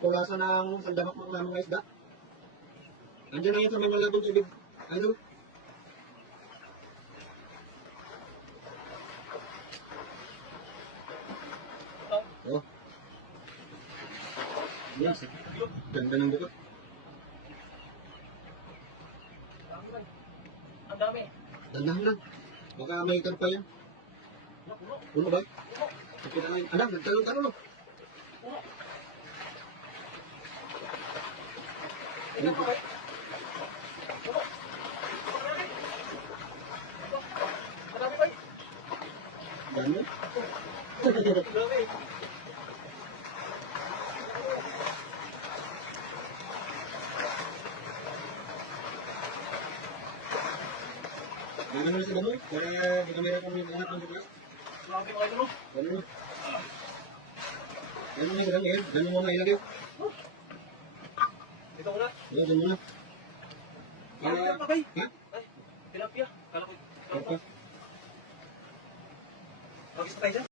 Pulasan ng sandamak ng mga isda. Andiyan na yan sa mga labong tubig. Ano? Oh. Yes. Ganda ng bukot. Ang dami. Dandahan lang. Baka may karpa yan. Puno ba? Kita na yun. Anak, nagtanong-tanong no? Ano po? Marami ba? Dami? Dami. Gano'n na sa damo? Para di kami rin kami lahat ng bukas? Marami ba kayo? Gano'n na. Gano'n na sa damo yan. Gano'n mo na ilagay. Ito ko na. Oo, gano'n na. Tilapia pa bay? Ha? Ay, tilapia. Kala ko. Karpa. Mag-isa tayo dyan?